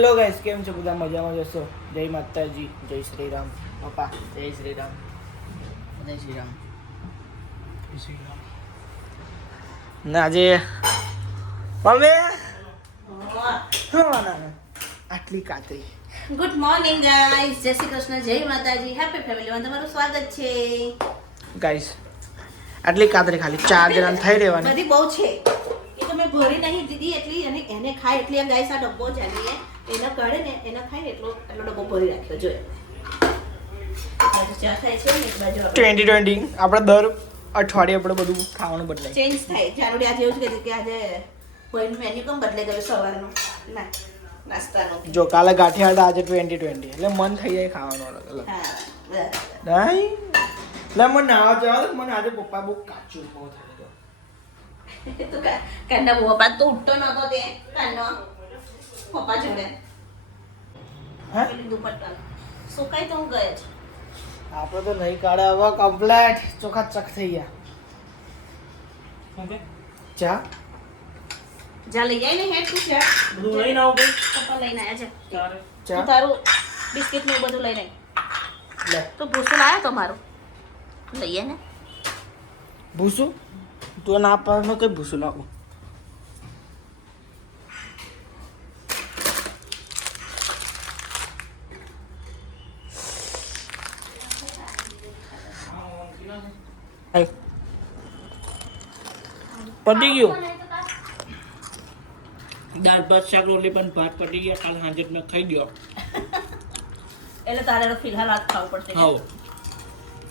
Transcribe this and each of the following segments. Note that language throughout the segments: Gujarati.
હેલો ગાઈસ, કેમ છો? બધા મજામાં જશો? જય માતાજી, જય શ્રી રામ. પપ્પા જય શ્રી રામ. જય શ્રી રામ. જય શ્રી રામ. ના આજે મમ્મી આટલી કાતરી. ગુડ મોર્નિંગ ગાઈસ, જય શ્રી કૃષ્ણ, જય માતાજી, હેપી ફેમિલીમાં તમારું સ્વાગત છે. ગાઈસ આટલી કાતરી ખાલી 4 જણા થઈ રહેવાની. બધી બહુ છે એ તો મેં ભરી નહીં દીધી એટલી, અને એને ખાય એટલી. આ ગાઈસ આ ડબ્બો ચાલીએ એના કાઢે ને એના ખાય ને એટલો ડબ્બો ભરી રાખ્યો. જોયો ચા થાય છે ને એક બાજુ 2020 આપણે દર અઠવાડિયે આપણે બધું ખાવાનું બદલાય, ચેન્જ થાય. જાનુડી આજે એવું જ કીધું કે આજે કોઈનું મેન્યુ કેમ બદલાઈ ગયું સવારનું ના નાસ્તાનું. જો કાલે ગાંઠિયા હતા, આજે 2020 એટલે મન થઈ જાય ખાવાનું અલગ અલગ. હા બરાબર. નહીં એટલે મને ના જવા દે. મને આજે પપ્પા બહુ કાચું બહુ થાય તો કાંડા પપ્પા તો ઉઠતો નતો તે કાંડો પપ્પા જોડે. હે દુપટ્ટા સુકાઈ તો હું ગયો છે. આપણે તો નહીં કાઢે હવે કમ્પ્લેટ ચોખા ચક થઈ ગયા. ચા જા લઈ જાય ને હેડ તું ચા બધું લઈને આવો ભાઈ. પપ્પા લઈને આવ્યા છે. ચા તું તારું બિસ્કિટ ને એવું બધું લઈને લે તો ભૂસું લાવ્યો તમારું લઈએ ને. ભૂસું તું ના પાડે કઈ ભૂસું લાવું. પતી ગયું. દાળ ભાત શાક રોટલી પણ ભાત પતી ગયા. કાલ સાંજે મેં ખાઈ ગયો. એટલે તારે ફિલહાલ આજ ખાવું પડશે. ખાઓ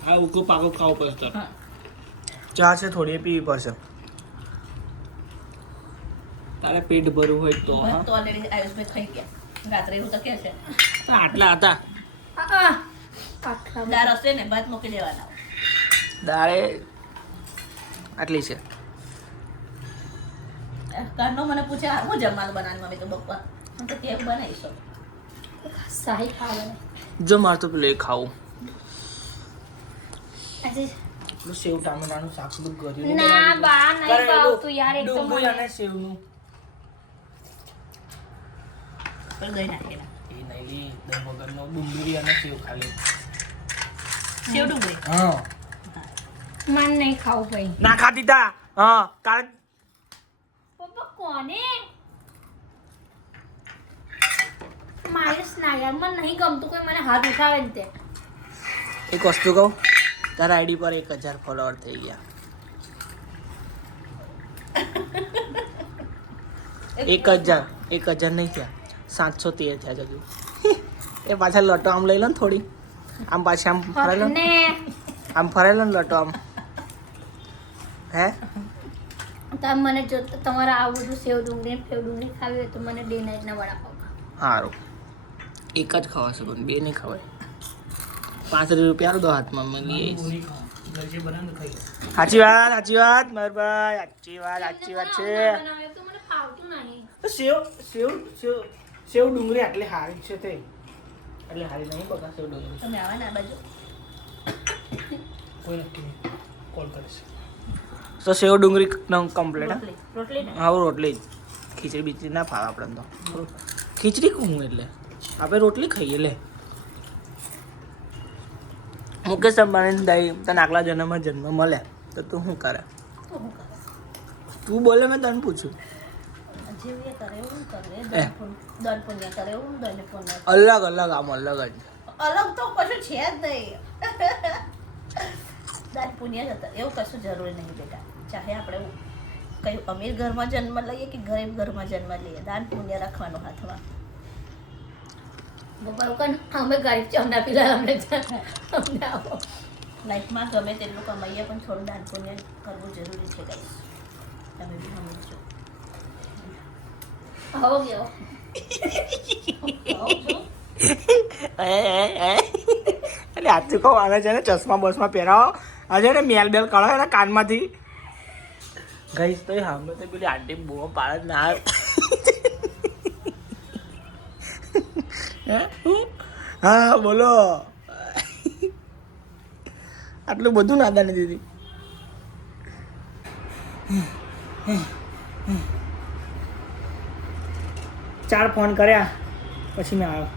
હા ઉકો પાકો ખાવો પડશે. હા. ચા છે થોડી પીવી પડશે. તારે પેટ ભરવું હોય તો ભાત તો ઓલરેડી આયુષભાઈ ખાઈ ગયા રાત્રે. એવું તો કે છે આટલા હતા. દાળ હશે ને ભાત મૂકી દેવાના. દાળે આટલી છે. કારનો મને પૂછે હું જમવાનું બનાવવાનું મમ્મી તો બપોર હું તો કેવું બનાવીશું શાહી ખાવાનું. જો મારે તો પેલું એ ખાવું. આજે પેલું સેવ ટામેટાનું શાક બધું કર્યું ના બા નહીં ભાવતું યાર. એક તો ડુંગળી મને અને સેવનું પણ દહીં નાખેલા એ નહીં લી દહીં વગરનો ડુંગળી અને સેવ ખાલી. સેવ ડુંગળી હા મન નહીં ખાવું ભાઈ. ના ખાતી તા. હા કારણ પપ્પા કોને મારીશ ના યાર. મને નહીં ગમતું કોઈ મને હાથ ઉઠાવે ને તે. એક વસ્તુ કહું, તારા આઈડી પર 1000 ફોલોવર થઈ ગયા. 1000 નહીં થયા, 713 થયા જગ્યા. એ પાછા લટો આમ લઈ લો ને થોડી, આમ પાછી આમ ફરાઈ લો ને, ને આમ ફરાઈ લો ને લટો આમ. હે તમે મને જો તમારે આ બધું સેવ ડુંગળી ને ફેવ ડુંગળી ખાવી હોય તો મને ડે નાઈટના વડાપાવ ખાવ. સારું, એક જ ખવાશે પણ બે નહીં ખવાય. 5 રૂપિયા દો હાથમાં મેં લઈ આવીશ. સાચી વાત મરભાઈ, સાચી વાત છે. બનાવે તો મને ફાવતું નહીં. સેવ સેવ સેવ સેવ ડુંગળી આટલી સારી છે તે એટલે સારી નહીં બગા સેવ ડુંગળી. તમે આવા ને આ બાજુ કોઈ નક્કી નહીં, કોલ કરીશ. તો સેવ ડુંગળી કમ્પ્લીટ. રોટલી રોટલી ને હા રોટલી જ. ખીચડી બીચડી ના ફાવે આપણે તો. ખીચડી કહું એટલે આપણે રોટલી ખાઈએ. લે મુકેશ અંબાણી દાઈ તને આગલા જન્મમાં જન્મ મળે તો તું શું કરે? તો હું કરે તું બોલે મેં તને પૂછ્યું. જેવું એ કરે એવું કરે. એ. દળ પુણ્ય કરે એવું દળ પુણ્ય. અલગ અલગ આમ અલગ જ. અલગ તો કશું છે જ નહીં. દાન પુણ્ય જ હતા એવું કશું જરૂરી નહીં બેટા. ચાહે આપણે કઈ અમીર ઘરમાં જન્મ લઈએ કે ગરીબ ઘરમાં જન્મ લઈએ, દાન પુણ્ય રાખવાનું હાથમાં. પપ્પા લોકો અમે ગરીબ છે અમને પીલા અમને અમને આપો. લાઈફમાં ગમે તેટલું કમાઈએ પણ થોડું દાન પુણ્ય કરવું જરૂરી છે ગાઈસ. તમે બી સમજો. આવો ગયો એટલે આજથી કહું આને છે ને ચશ્મા બસમાં પહેરાવો. આ છે ને મેલ બેલ કાઢો એના કાનમાંથી. ગઈશ તો સામે તો પેલી આંટી બહુ પાડે ના. હા બોલો. આટલું બધું નાદાની દીધી. 4 ફોન કર્યા પછી મેં આવ્યો.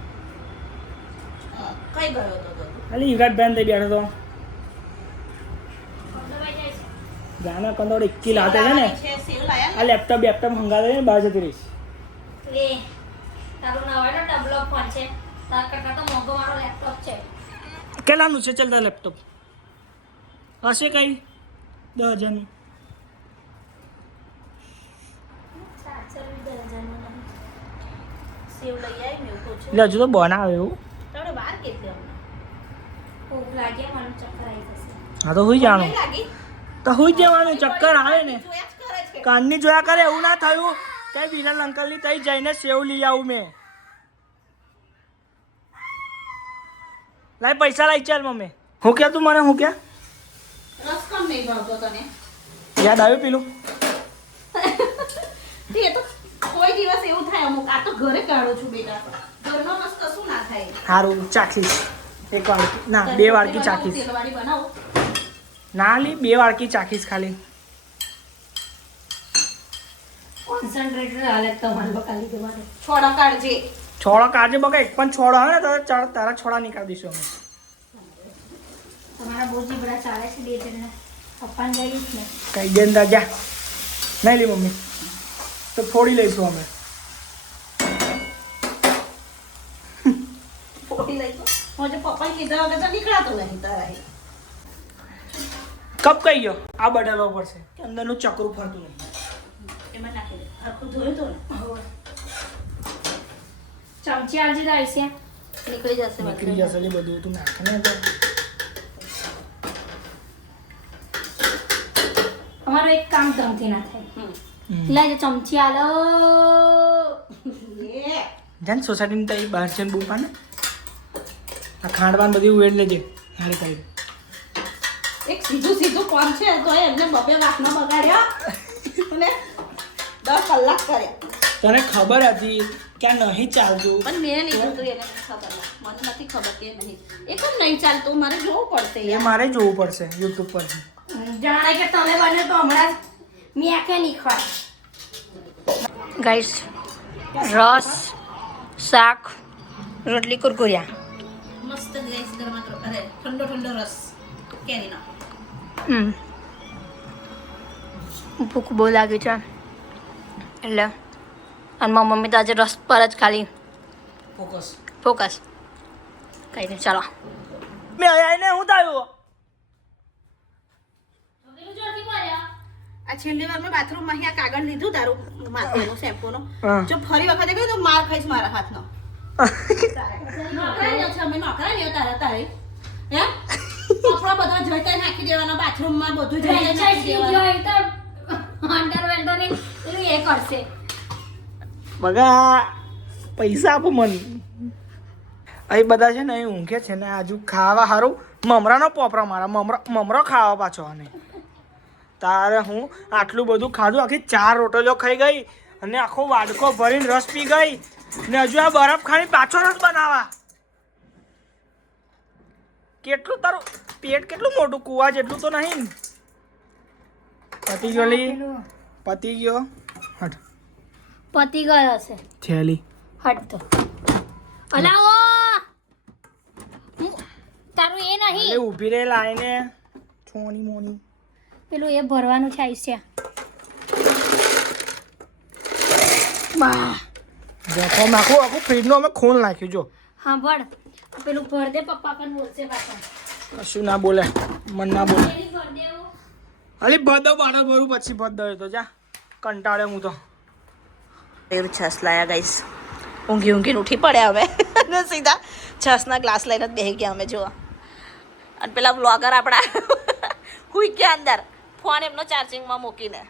કઈ ગયો તો તું? ખાલી યુગાટ બેન થઈ બેઠો તો ગાના કંદોડ એકી લાતે છે ને સેવ લાયા આ લેપટોપ હંગાવે ને બહાર જતી રહીશ. એ તારું નવાનો ડબલો ફોન છે તાર કરતા તો મોંઘો મારો લેપટોપ છે. કેટલાનું છે ચાલતા લેપટોપ હશે કઈ 10,000નું. 4,000 સેવ લઈ આવી મેં તો છે એટલે હજુ તો બનાવે એવું. તમને વાર કેટલી હમણાં ભૂખ લાગે મને ચક્કર આવી જશે. હા તો હુઈ જવાનું. નહીં લાગી તો હુઈ જવાનું ચક્કર આવે ને જોયા જ કરે છે કાનની જોયા કરે એવું ના થયું ત્યાં બિલાલ અંકલની તઈ જઈને સેવ લઈ આવું મેં. લાય પૈસા લઈ ચાલ મમ્મી. હું ક્યાં તું મને હું ક્યાં રસ કેમ નહીં ભાવતો તને યાદ આવ્યું પેલું તે તો કોઈ દિવસ એવું થાય અમુક આ તો ઘરે કાઢું છું બેટા ઘરનો રસ કશું ના થાય સારું ચાખીશ એક વાડકી ના 2 વાડકી ચાખીશ તેલવાળી બનાવો ના લી 2 વાડકી ચાખીશ ખાલી. કોન્સન્ટ્રેટેડ હાલત તમારે બકાલી તમારે છોડા કાઢજે છોડો કાઢજે બકા એક પણ છોડો આવે ને તો તારા છોડા નીકાળી દઈશું અમે. તમારા બહુ જીબડા ચાલે છે બે જણને પપ્પાને જઈશ ને કઈ દે ને જા નહીં લી મમ્મી તો ફોડી લઈશું અમે. ફોડી લઈ તો હું પપ્પાને કીધા વગર તો નીકળાતો નહીં તારા કપ કઈ ગયો આ બદલવો પડશે કે અંદરનું ચકરું ફરતું નહીં. એમાં નાખી દે આખું ધોયું તો ને ચમચી આવજે તારી છે નીકળી જશે નીકળી જશે લી બધું તું નાખ ને તો. અમારો એક કામ ધમથી ના થાય લાજે ચમચી આલો જાન સોસાયટીની તઈ બહાર છે ને બૂપા ને આ ખાંડવાન બધી ઉવેડ લેજે હારી કરી. એક સીધું સીધું કોમ છે તો એમને બબે વાસનો બગાડ્યા અને 10 કલાક કર્યા તને ખબર હતી કે આ નહીં ચાલતું પણ મેં નહીં જોતું એને ખબર મને નથી ખબર કે નહીં એ કેમ નહીં ચાલતું મારે જોવું પડશે એ મારે જોવું પડશે યુટ્યુબ પરથી. જાણે કે તમે બને તો હમણાં મેં કે નહીં ખવાય ગાઈસ રસ શાક રોટલી કુરકુરિયા મસ્ત ગ્રેસ ગરમા અરે ઠંડો ઠંડો રસ કેરીનો ભૂખ બહુ લાગી છે એટલે અને મારી મમ્મી તો આજે રસ પર જ ખાલી ફોકસ કઈ નહીં ચાલો મેં આઈને હું થયું આ છેલ્લી વાર મેં બાથરૂમમાં અહીંયા કાગળ લીધું તારું માથેનું શેમ્પૂનું હા. જો ફરી વખતે કહ્યું તો માર ખાઈશ મારા હાથનો નોકરાઈ છે અમે નોકરાઈ લેવા તારા તારે હે કપડા બધા જઈતા નાખી દેવાના બાથરૂમમાં બધું જઈને નાખી દેવાનું એ કરશે બગા પૈસા આપો મને. અહીં બધા છે ને અહીં ઊંઘે છે ને આજુ ખાવા સારું મમરાનો પોપરા મારા મમરો ખાવા પાછો અને તારે હું આટલું બધું ખાધું આખી 4 રોટલીઓ ખાઈ ગઈ અને આખો વાડકો ભરીને રસ પી ગઈ ને હજુ આ બરફ ખાણી પાછો રસ બનાવા. કેટલું તારું પેટ કેટલું મોટું કુવા જેટલું તો નહીં ને. પતી ગયો લી પતી ગયો હટ પતી ગયો છે થેલી હટ તો અલાવો તારું એ અરે નહીં ઊભી રહે લાઈને છોની મોની પેલું એ ભરવાનું છે આયુષ્ય બા જખો નાખું આખું ફ્રીજનું અમે ખૂન નાખ્યું જો. હા ભણ પેલું ભર દે પપ્પા પણ બોલશે પાછા કશું ના બોલે મન ના બોલે પેલી ભર દે એવું અલી ભદો બાળો ભરું પછી ભદ તો જા કંટાળે હું તો. એવું છસ લાયા ગાઈસ ઊંઘી ઊંઘીને ઉઠી પડ્યા અમે અને સીધા છસના ગ્લાસ લઈને જ બેસી ગયા અમે જોવા અને પેલા બ્લોગર આપણા હુઈ ગયા અંદર ફોન એમનો ચાર્જિંગમાં મૂકીને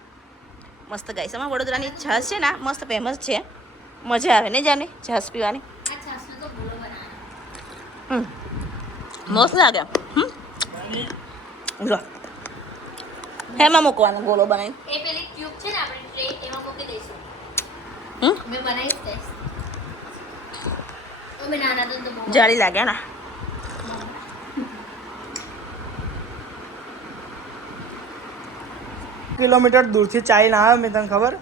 મસ્ત ગાઈસ અમારા વડોદરાની છાશ છે ને મસ્ત ફેમસ છે મજા આવે ને જાને છાશ પીવાની આ છાસનો તો ગોળો બનાવે મસ્ત લાગે જો હેમાં મૂકવાનો ગોળો બનાવી એ પેલી ટ્યુબ છે ને આપણે ટ્રે એમાં મૂકી દઈશું હમ મેં બનાવી દઈશ તો મેં નાના તો બહુ જાળી લાગે ને કિલોમીટર દૂરથી ચાલીને આવ્યો મેં તને ખબર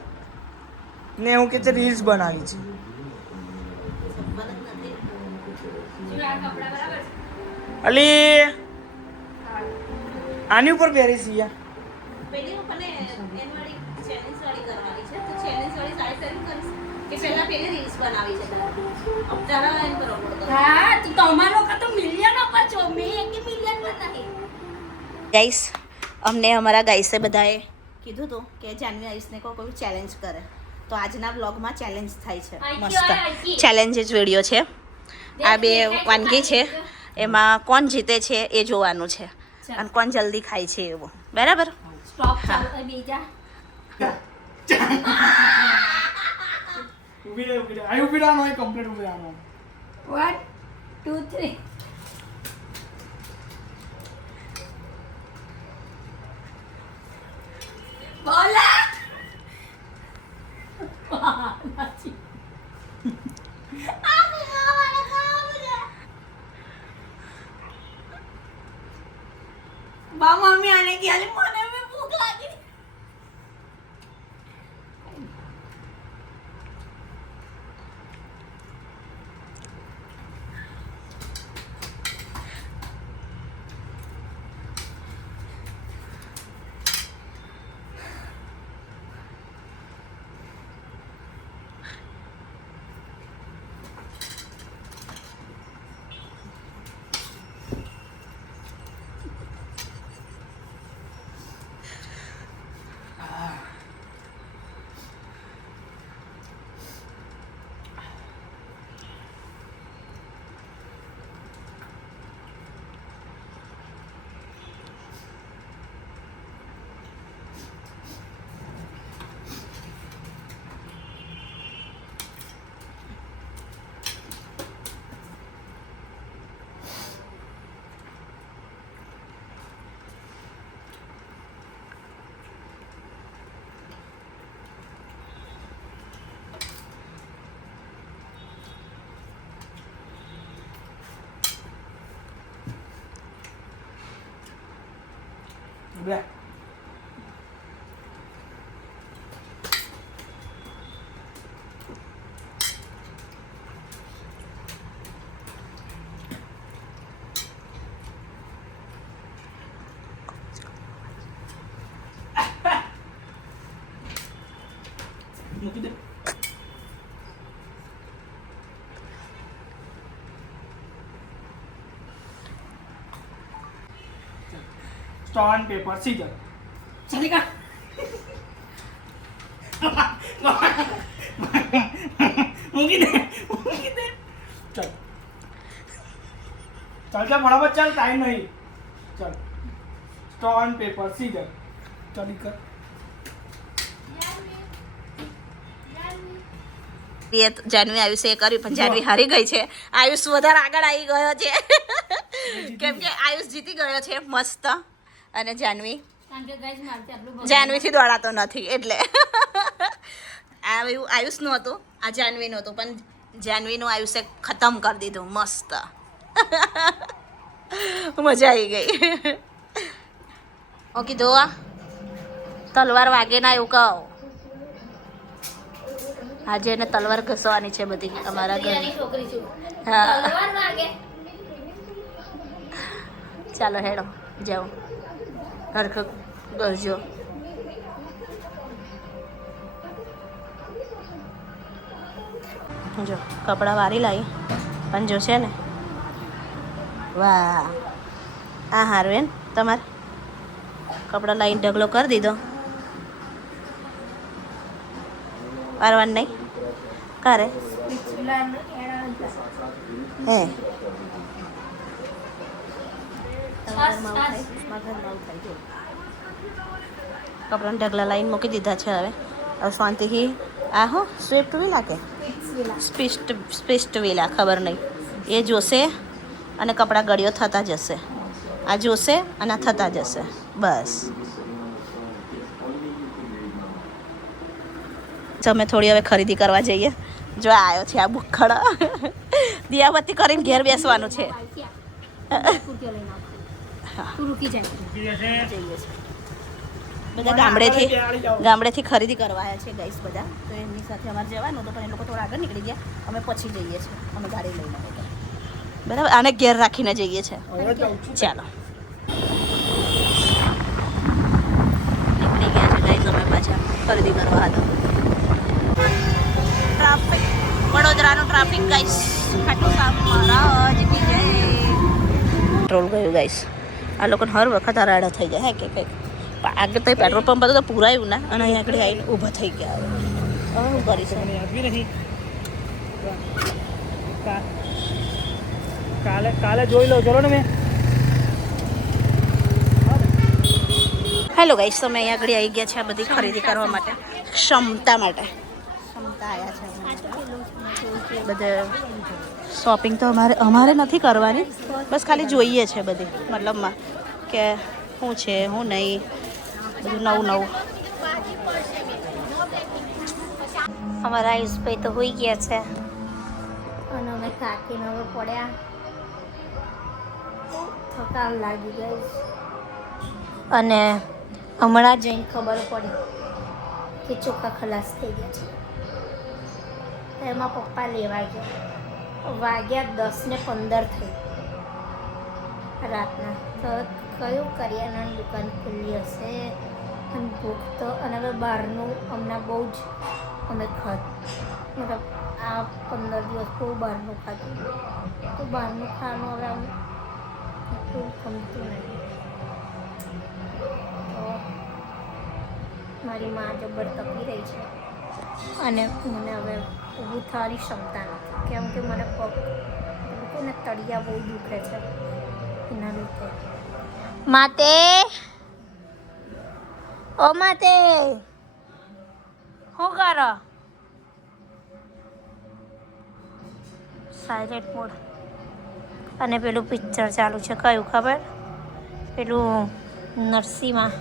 ને હું કે રીલ્સ બનાવી છે અલી આની ઉપર પહેરીશ યાર. પેલી મને એનવાળી ચેલેન્જ વાળી કરવાની છે તો ચેલેન્જ વાળી સાડી પહેરી કરીશ કે પહેલા પેલી રીલ્સ બનાવી છે તારા એન પર અપલોડ કરો. હા તો તમારા લોકો તો મિલિયન પર છો મેં એક મિલિયન પર નહીં. ગાઈસ અમને અમારા ગાઈસે બધાએ કીધું હતું કે જાનવી આયુષને કોઈ ચેલેન્જ કરે તો આજના બ્લોગમાં ચેલેન્જ થાય છે મસ્ત ચેલેન્જ જ વિડીયો છે. આ બે વાનગી છે એમાં કોણ જીતે છે એ જોવાનું છે અને કોણ જલ્દી ખાય છે એવું બરાબર. સ્ટોપ ચાલ બીજા ઊભી રહે આ ઊભી રહેવાનો હોય કમ્પ્લીટ ઊભી રહેવાનો. 1 2 3 બોલા બા મમ્મી આને ગયા મને બી ભૂખ લાગી. લે મૂકી દે. Stone paper scissor. જલ્દી કર મૂકી દે ચાલ ચાલ ચાલ બરાબર ચાલ ટાઈમ નહીં ચાલ સ્ટોન પેપર સીઝર ચાલી કર. જાનવી આયુષે એ કર્યું પણ જાનવી હારી ગઈ છે. આયુષ વધારે આગળ આવી ગયો છે કેમ કે આયુષ જીતી ગયો છે મસ્ત અને જાનવી કારણ કે ગાઈસ મારથી આટલું જાનવીથી દોડાતો નથી એટલે આયુષનું હતું આ જાનવીનું હતું પણ જાનવીનું આયુષે ખતમ કરી દીધું મસ્ત મજા આવી ગઈ. ઓકે દો તલવાર વાગે ના એવું કહો. આજે એને તલવાર ઘસવાની છે બધી અમારા ઘરે. છોકરી છું હા તલવાર વાગે ચાલો હેડો જાઓ હરખ કરજો. જો કપડાં વારી લાવી પણ જો છે ને વાહ આ હારું એમ તમારે કપડાં લાવીને ઢગલો કરી દીધો વારવાનું નહીં કરે હે કપડાં ઢગલા લાવીને મૂકી દીધા છે. હવે હવે શાંતિથી આ હો સ્વિફ્ટ વિલા કે સ્પિસ્ટ વિલા ખબર નહીં એ જોશે અને કપડાં ગળીઓ થતા જશે. આ જોશે અને આ થતા જશે બસ. અમે થોડી હવે ખરીદી કરવા જઈએ. જો આવ્યો છે આ ભૂખડ દિયાબત્તી કરીને ઘેર બેસવાનું છે. બધા ગામડેથી ખરીદી કરવા આવ્યા છે ગાઈસ બધા. તો એમની સાથે અમારે જવાનું હતું પણ એ લોકો થોડા આગળ નીકળી ગયા અમે પછી જઈએ છીએ અમે ગાડી લઈને. બરાબર, આને ઘેર રાખીને જઈએ છે. હવે જાઉં છું. ચાલો નીકળી ગયા છે ગાઈસ અમે પાછા ખરીદી કરવા હતા. ટ્રાફિક, વડોદરાનું ટ્રાફિક ગાઈસ. ખાટું શ્યામ મહારાજ કી જય. પેટ્રોલ ગયું ગાઈસ. આ લોકોને હર વખત આ રાડા થઈ જાય હે કે કંઈક. પણ આગળ તો પેટ્રોલ પંપ તો પૂરાયું ના, અને અહીં આગળ આવીને ઊભા થઈ ગયા. હવે શું કરીશું? મને યાદ બી નહીં. કાલે જોઈ લો, ચલો ને મેં. હેલો ગાઈસ, તમે અહીંયા આગળ આવી ગયા છે આ બધી ખરીદી કરવા માટે, ક્ષમતા માટે. ક્ષમતા આવ્યા છે બધે. શોપિંગ તો અમારે નથી કરવાની, બસ ખાલી જોઈએ છે બધી, મતલબમાં કે શું છે શું નહીં, બધું નવું નવું. અમારા આયુષભાઈ તો હોઈ ગયા છે અને અમે કાકીને હવે પડ્યા. થકાન લાગી ગઈ અને હમણાં જઈને ખબર પડી કે ચોખા ખલાસ થઈ ગયા છે. તો એમાં પપ્પા લેવા ગયા. વાગ્યા 10:15 થઈ રાતના. તો કયું કરિયાણાની દુકાન ખુલ્લી હશે અને ભૂખ તો, અને હવે બહારનું હમણાં બહુ જ અમે મતલબ આ 15 દિવસ બહુ બહારનું ખાધું. તો બહારનું ખાવાનું હવે આમ એટલું ગમતું નહીં. તો મારી મા જબર તપી રહી છે અને મને હવે ઊભું થવાની ક્ષમતા નથી, કેમ કે મને પગ ને તળિયા બહુ દુખે છે એના લીધે. માતે, ઓ માતે, શું કરો? Silent mode. અને પેલું પિક્ચર ચાલુ છે, કયું ખબર? પેલું નરસિંહમાં.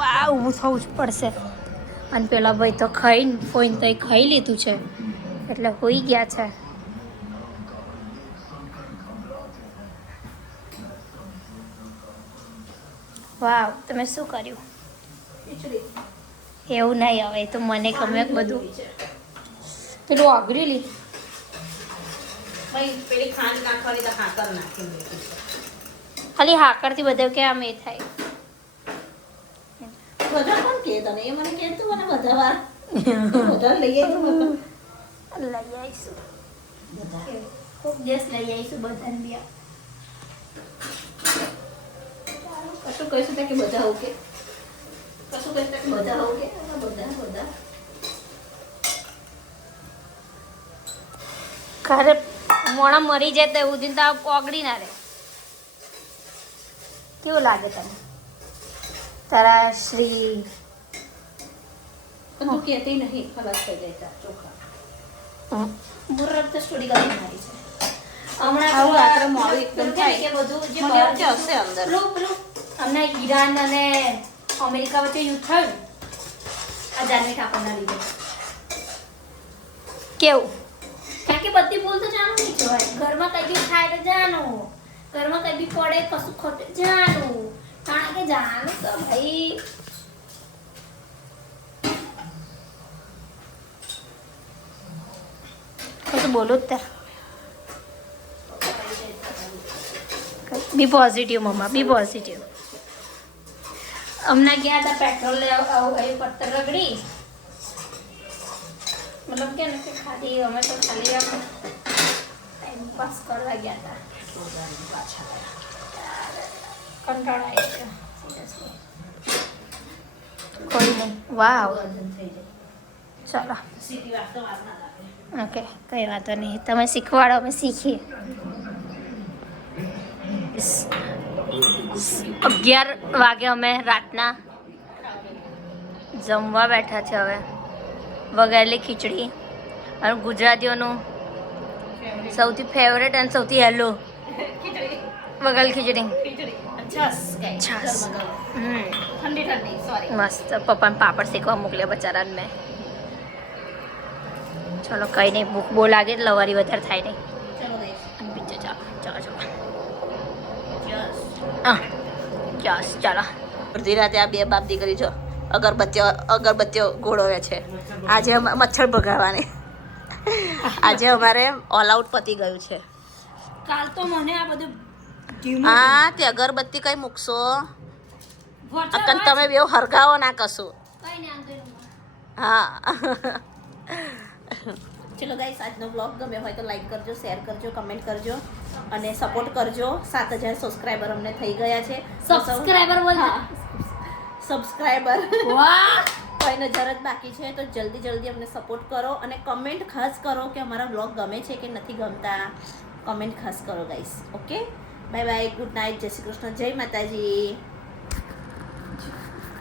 વાહ, ઊભું થવું જ પડશે. અને પેલા ભાઈ તો ખાઈને ફોઈને તો ખાઈ લીધું છે એટલે હોઈ ગયા છે. વાવ, તમે શું કર્યું? એવું નહીં, હવે તો મને ગમે બધું. પેલું અઘરી લીધું. પેલી ખાંડ નાખવાની તો ખાકર નાખી. ખાલી હાકરથી બધું કે આમ એ થાય. બધા કોણ કહે તને? એ મને કહે તું મને બધા વાર બધા લઈ આવીશું. લઈ આવીશું, ખૂબ દિવસ લઈ આવીશું બધાને બી. કશું કહીશું કે બધા હોકે, કશું કહીશું કે બધા હોકે, બધા બધા. ઘરે મોણા મરી જાય તો એવું દિન તો ઓગળી ના રહે. કેવું લાગે તને તારા શ્રી? પણ તું કહેતી નહીં, ખલાસ થઈ જાય તાર ચોખા. બુર્રક તો સ્ટોરી કરી મારી છે હમણાં. આવું રાત્રે મોડું એકદમ થાય કે બધું જે મને એવું કે હશે અંદર. પેલું હમણાં ઈરાન અને અમેરિકા વચ્ચે યુદ્ધ થયું આ જાનવી ઠાકોરના લીધે. કેવું? કારણ કે બધી ભૂલ તો જાણવું નહીં જોવાય. ઘરમાં કઈ બી થાય તો જાણવું, ઘરમાં કઈ બી પડે કશું ખોટે જાણવું. કારણ કે જાણવું તો ભાઈ કશું બોલો જ ત્યાં. બી પોઝિટિવ મમ્મા, બી પોઝિટિવ. હમણાં ગયા હતા પેટ્રોલ લેવા, પત્તર રગડી. મતલબ કે ખાલી અમે તો ખાલી આમ ટાઈમ પાસ કરવા ગયા હતા. કંટાળો આવી ગયો સિરિયસલી. કોઈ નહીં. વાવ, ચાલો ઓકે, કઈ વાંધો નહીં. તમે શીખવાડો, અમે શીખીએ. 11 વાગે અમે રાતના જમવા બેઠા છે. હવે વઘારેલી ખીચડી અને ગુજરાતીઓનું સૌથી ફેવરેટ અને સૌથી હેલો વઘારેલી ખીચડી. છાસ. મસ્ત. પપ્પાને પાપડ શેકવા મોકલ્યા બચારાને મેં. ચલો કંઈ નહીં, ભૂખ બહુ લાગે એટલે લવારી વધારે થાય નહીં. બીજું ચાલો ચાલો ચાલો હા ચાલો. અડધી રાતે આ બે બાપ દીકરી જો અગરબત્તીઓ ગોળવે છે. આજે મચ્છર ભગાડવાની. આજે અમારે ઓલ આઉટ પતી ગયું છે. કાલ તો મને આ બધું હા તે અગરબત્તી કઈ મૂકશો અકન તમે બેવ હરગાવો ના કશું. હા ચલો ગાઈસ આજનો બ્લોગ ગમ્યો હોય તો લાઈક કરજો, શેર કરજો, કમેન્ટ કરજો અને સપોર્ટ કરજો. 7000 સબસ્ક્રાઈબર અમને થઈ ગયા છે. સબસ્ક્રાઈબર વાહ કોઈને જ બાકી છે તો જલ્દી અમને સપોર્ટ કરો અને કમેન્ટ ખાસ કરો કે અમારા બ્લોગ ગમે છે કે નથી ગમતા. કમેન્ટ ખાસ કરો guys. Okay bye bye, good night, જય શ્રી કૃષ્ણ, જય માતાજી.